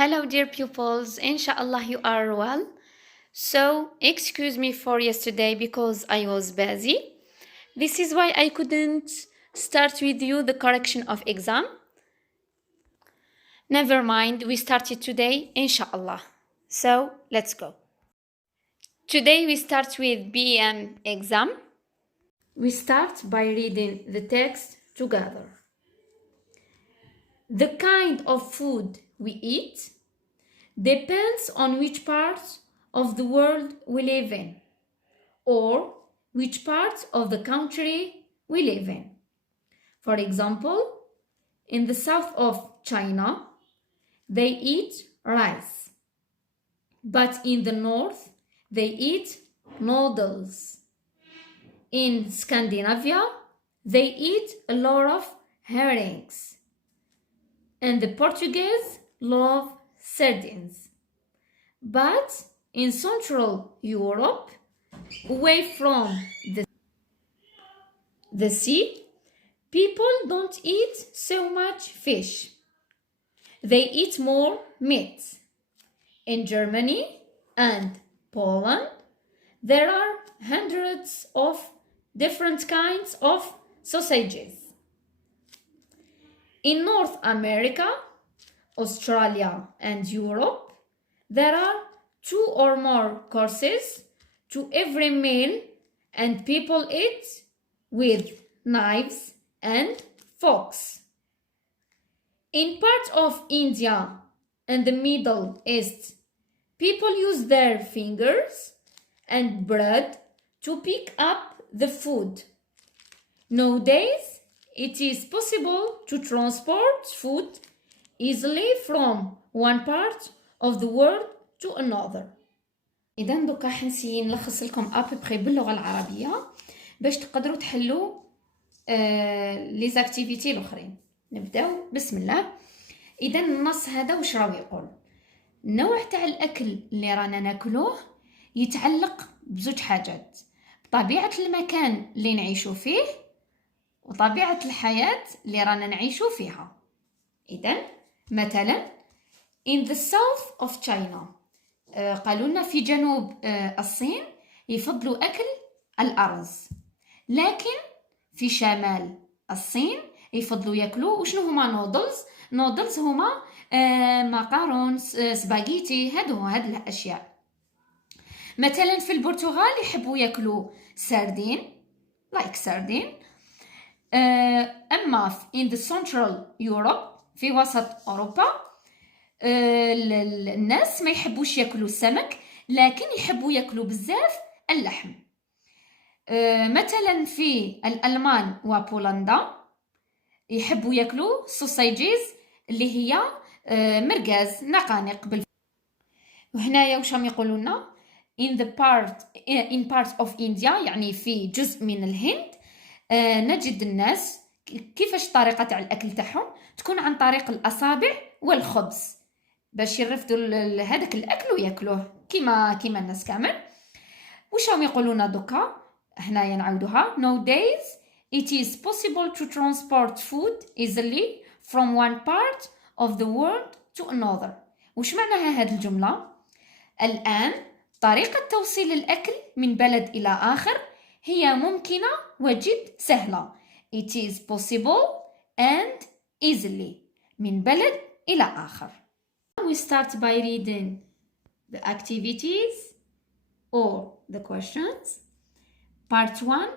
Hello, dear pupils. Inshallah, you are well. So, excuse me for yesterday because I was busy. This is why I couldn't start with you the correction of exam. Never mind, we started today, inshallah. So, let's go. Today we start with BEM exam. We start by reading the text together. The kind of food we eat depends on which part of the world we live in or which part of the country we live in. For example, in the south of China, they eat rice, but in the north, they eat noodles. In Scandinavia, they eat a lot of herrings, and the Portuguese love sardines. But in Central Europe, away from the sea, people don't eat so much fish. They eat more meat. In Germany and Poland, there are hundreds of different kinds of sausages. In North America, Australia, and Europe, there are 2 or more courses to every meal, and people eat with knives and forks. In parts of India and the Middle East, people use their fingers and bread to pick up the food. Nowadays, it is possible to transport food easily from one part of the world to another. إذا دوكا حنسي نلخص لكم أبري باللغة العربية باش تقدروا تحلوا لي زاكتيفيتي الأخرين. نبداو بسم الله. إذا النص هذا واش راهو يقول؟ النوع تاع الأكل اللي رانا ناكلوه يتعلق بزوج حاجات: بطبيعة المكان اللي نعيشو فيه وطبيعة الحياة اللي رانا نعيشو فيها. إذا مثلا in the south of China قالوا لنا في جنوب الصين يفضلوا أكل الأرز، لكن في شمال الصين يفضلوا ياكلوا وشنو هما نودلز هما ماكارون سباغيتي هاد الأشياء. مثلا في البرتغال يحبوا ياكلوا ساردين ساردين. أما in the central Europe في وسط أوروبا الناس ما يحبوش ياكلوا السمك، لكن يحبوا ياكلوا بزاف اللحم. مثلا في الألمان وبولندا يحبوا ياكلوا سوسيجيز اللي هي مرقاز نقانق وهنايا واش راهم يقولوا لنا in part of India يعني في جزء من الهند نجد الناس كيفاش طريقة تاع الأكل تاعهم تكون عن طريق الأصابع والخبز باش يرفدوا هذاك الأكل وياكلوه كيما الناس كامل. واش راهم يقولونا دوكا؟ هنايا نعاودوها. Nowadays it is possible to transport food easily from one part of the world to another. وش معناها هذه الجملة؟ الآن طريقة توصيل الأكل من بلد إلى آخر هي ممكنة وجد سهلة. It is possible and easily من بلد إلى آخر. We start by reading the activities or the questions. Part 1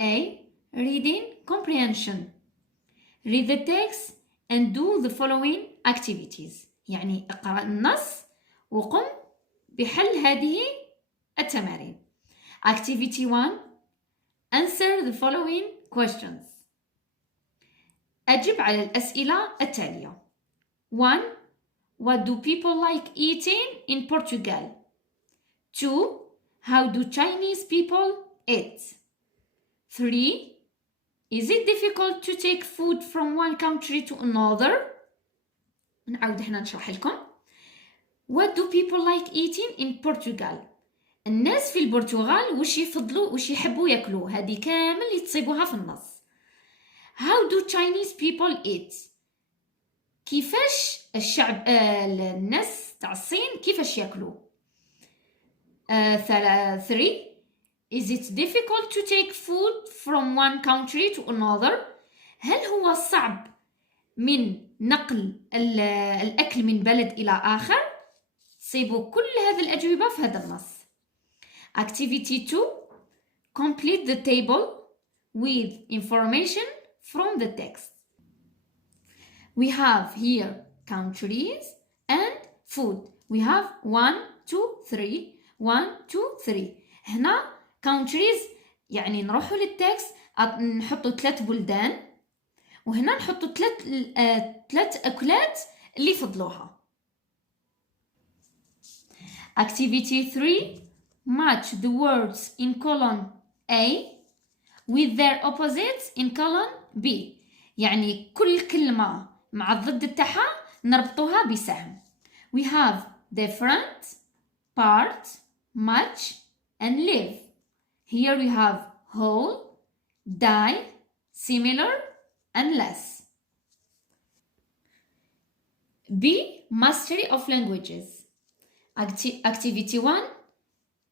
A. Reading comprehension. Read the text and do the following activities. يعني اقرأ النص وقم بحل هذه التمارين. Activity 1 Answer the following questions. أجب على الأسئلة التالية. 1. What do people like eating in Portugal? 2. How do Chinese people eat? 3. Is it difficult to take food from one country to another? نعاود هنا نشرح لكم. What do people like eating in Portugal? الناس في البرتغال وش يفضلوا وش يحبوا ياكلوا، هذه كامل يتصيبوها في النص. How do Chinese people eat? كيفاش الشعب الناس تاع الصين كيفاش ياكلوا. 3. Is it difficult to take food from one country to another? هل هو صعب من نقل الأكل من بلد إلى آخر؟ صيبوا كل هذه الأجوبة في هذا النص. Activity 2. Complete the table with information from the text. We have here countries and food. We have 1, 2, 3. 1, 2, 3. هنا countries يعني نروحوا للتكست نحطوا 3 بلدان وهنا نحطوا 3 أكلات اللي فضلوها. Activity 3. Match the words in column A with their opposites in column B. يعني كل كلمة مع الضد تاعها نربطوها بسهم. We have different, part, much and live. Here we have whole, die, similar and less. B. Mastery of languages. Activity 1.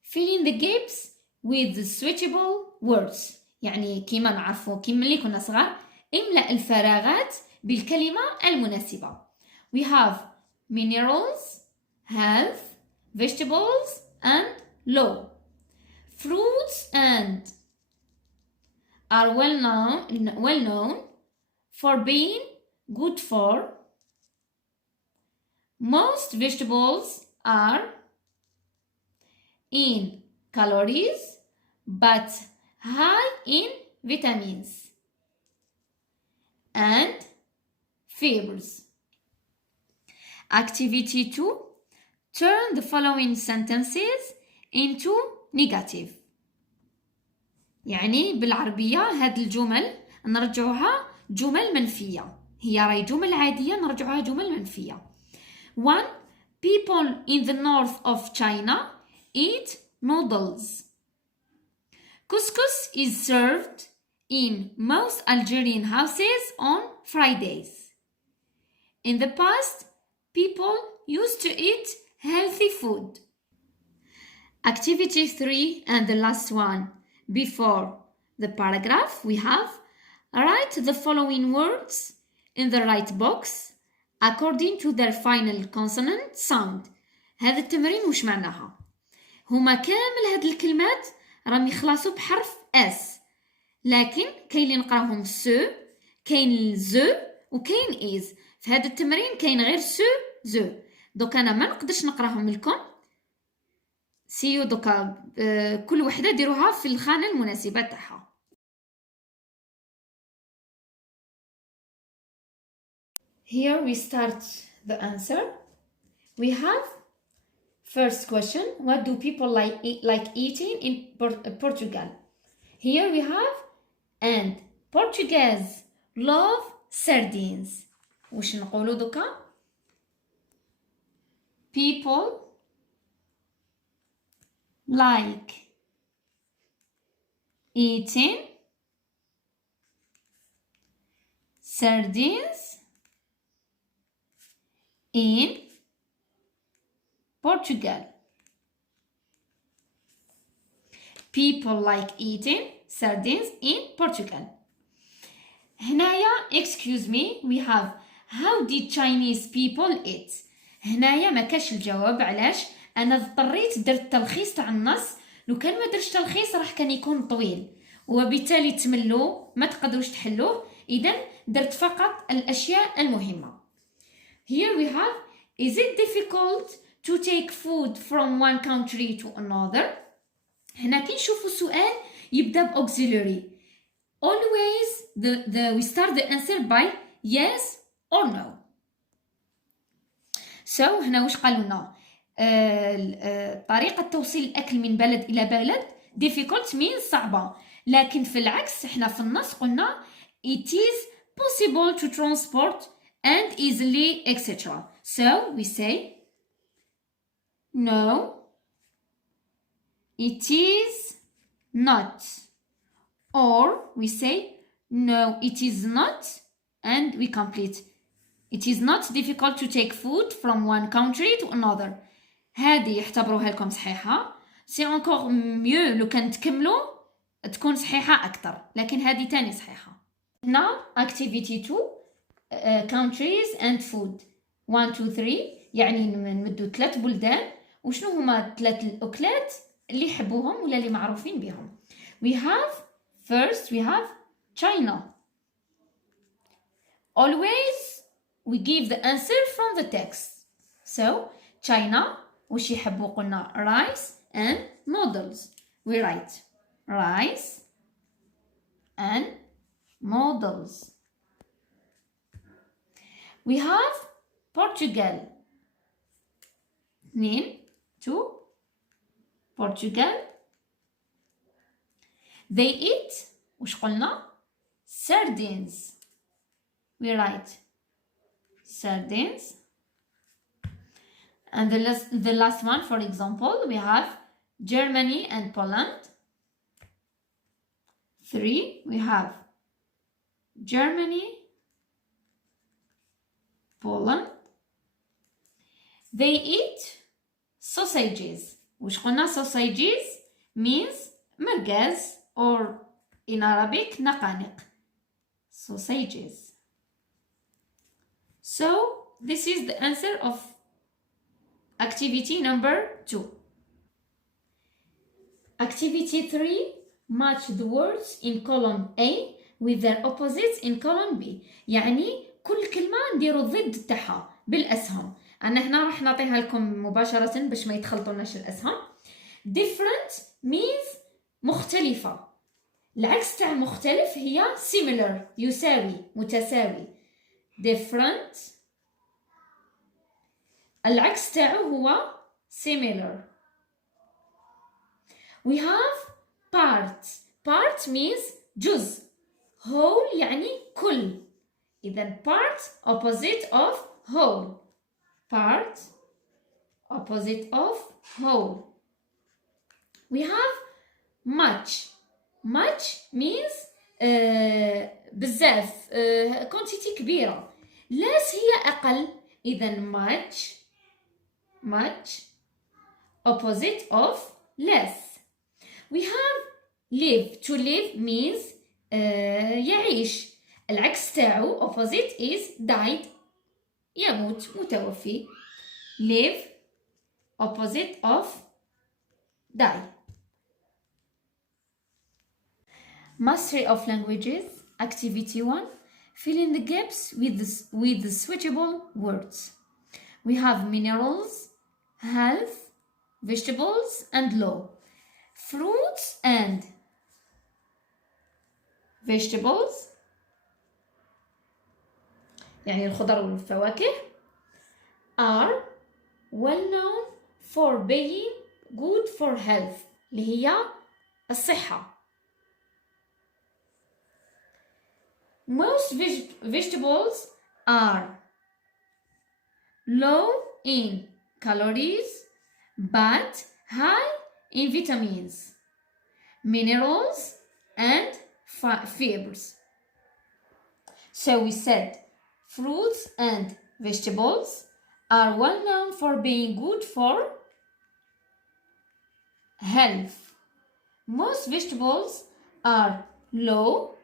Fill in the gaps with the suitable words. يعني كيما نعرفوا كيما اللي كنا صغار املأ الفراغات بالكلمة المناسبة. We have minerals, health, vegetables and law. Fruits and are well known for being good for. Most vegetables are in calories but high in vitamins and fibers. Activity 2. Turn the following sentences into negative. يعني بالعربية هاد الجمل نرجعوها جمل منفية. هي راهي جمل عادية نرجعوها جمل منفية. 1. People in the north of China eat noodles. Couscous is served in most Algerian houses on Fridays. In the past, people used to eat healthy food. Activity 3 and the last one. Before the paragraph, we have write the following words in the right box according to their final consonant sound. هذا التمرين وش معناها؟ هما كامل هاد الكلمات راهم يخلصوا بحرف اس لكن كاين اللي نقراهم سو كاين زو وكاين ايز. في هذا التمرين كاين غير سو زو. دوك انا ما نقدرش نقراهم لكم سيو دوكا كل وحده ديروها في الخانه المناسبه تاعها. Here we start the answer. We have first question, what do people like eating in Portugal? Here we have and Portuguese love sardines. وش نقولوا دوكا؟ People like eating sardines in Portugal. People like eating sardines in Portugal. هنايا excuse me we have how did Chinese people eat. هنايا ما كاش الجواب. علاش؟ انا اضطريت درت تلخيص تاع النص. لو كان ما درتش تلخيص راح كان يكون طويل وبالتالي تملوا ما تقدروش تحلوه. اذا درت فقط الاشياء المهمه. Here we have is it difficult to take food from one country to another. هنا كي نشوفوا السؤال يبدا ب auxiliary. Always we start the answer by yes or no. So هنا واش قالوا لنا؟ طريقة توصيل الأكل من بلد إلى بلد difficult means صعبة. لكن في العكس احنا في النص قلنا it is possible to transport and easily etc. So we say no, it is not. Or we say no, it is not, and we complete It is not difficult to take food from one country to another. هذه يعتبروها لكم صحيحة. سي encore mieux لو كان تكملوا تكون صحيحة أكثر، لكن هذه تاني صحيحة. هنا activity 2 countries and food 1 2 3 يعني نمدوا 3 بلدان وشنو هما 3 الأكلات اللي يحبوهم ولا اللي معروفين بهم. We have first we have China. Always we give the answer from the text. So China وش يحبوا قلنا rice and noodles. We write rice and noodles. We have Portugal. 2 Portugal. They eat وش قلنا sardines. We write sardines. And the last one, for example, we have Germany and Poland. 3 we have Germany, Poland. They eat sausages. وش قلنا sausages means مرقز or in Arabic نقانق. Sausages. So this is the answer of activity number 2. Activity 3, match the words in column A with their opposites in column B. يعني كل كلمة نديرو الضد تاعها بالأسهم. أنا هنا راح نعطيها لكم مباشرة باش ما يتخلطوناش الأسهم. Different means مختلفة. العكس تاع مختلف هي similar يساوي متساوي. Different العكس تاعو هو similar. We have part. Part means جزء. whole يعني كل. إذن part opposite of whole. Part opposite of whole. We have much. Much means بزاف quantity كبيرة. less هي أقل. إذن much opposite of less. We have live. To live means يعيش. العكس تاعو opposite is died يموت متوفي. live opposite of die. Mastery of languages activity 1, fill in the gaps with the switchable words. We have minerals, health, vegetables and law. Fruits and vegetables يعني الخضر والفواكه are well known for being good for health اللي هي الصحة. Most vegetables are low in calories but high in vitamins, minerals and fibers. So we said fruits and vegetables are well known for being good for health. Most vegetables are low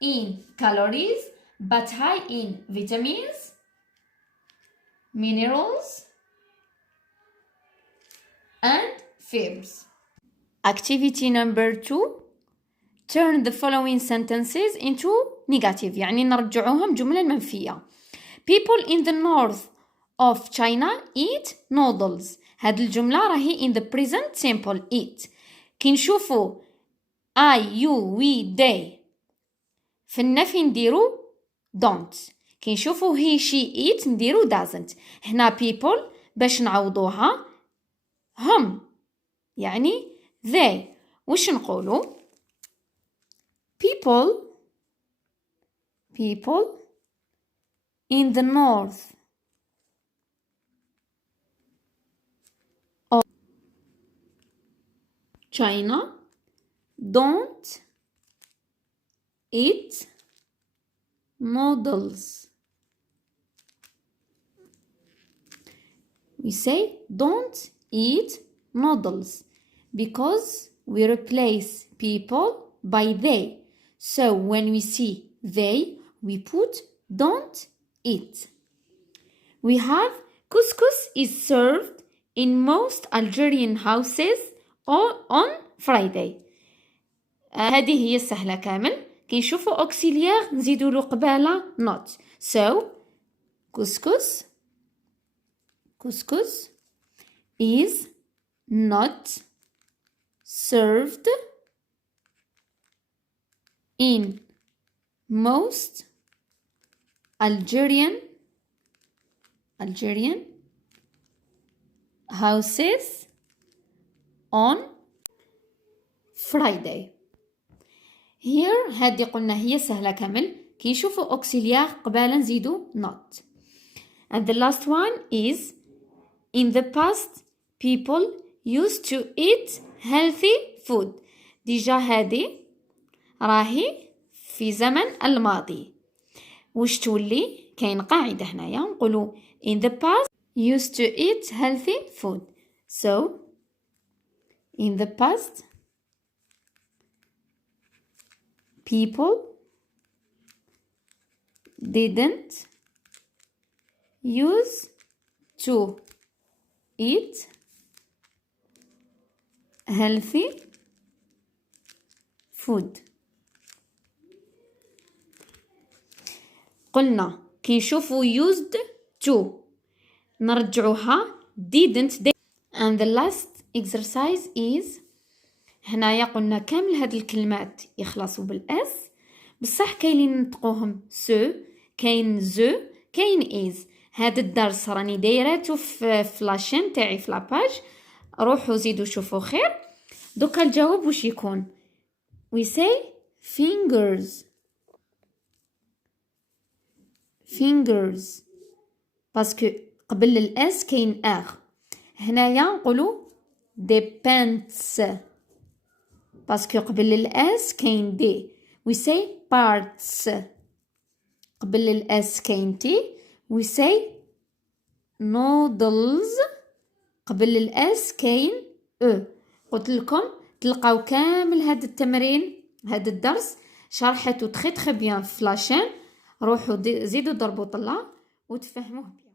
in calories but high in vitamins, minerals and fibers. Activity number 2, turn the following sentences into negative يعني نرجعوهم جملة منفية. People in the north of China eat noodles. هذه الجملة راهي in the present simple eat. كي نشوفوا I, you, we, they في النفي نديرو don't. كي نشوفوا he, she, it نديرو doesn't. هنا people باش نعوضوها هم يعني they. وش نقولوا people in the north of China don't eat noodles. we say don't eat noodles because we replace people by they. So when we see they, we put don't eat. We have couscous is served in most Algerian houses on Friday. هذه هي السهلة كامل. كي نشوفوا auxiliaire نزيدوا له قبالة not. So couscous is not served in most Algerian houses on Friday. Here هذه قلنا هي سهلة كامل. كي نشوفوا auxiliaire قبالة نزيدوا not. And the last one is in the past people used to eat healthy food. ديجا هذه راهي في زمن الماضي. وش تولي؟ كاين قاعدة هنايا نقولوا in the past used to eat healthy food. So in the past people didn't use to eat healthy food. قلنا كي نشوفوا used to نرجعوها didn't. And the last exercise is هنايا قلنا كامل هاد الكلمات يخلصوا بالاس بصح كاينين نطقوهم سو كاين زو كاين ايز. هاد الدرس راني دايراتو في لاشين تاعي في لاباج، روحوا زيدوا شوفوا خير. دوكا الجواب واش يكون؟ we say fingers باسكو قبل الاس كاين اغ. هنايا نقولوا depends باسكو قبل الاس كاين دي. we say parts قبل الاس كاين تي. we say noodles قبل الاس كاين او. قلت لكم تلقاو كامل هاد التمرين هاد الدرس شرحته تخي بيان في لاشين. روحوا زيدوا ضربوا طلع وتفهموه.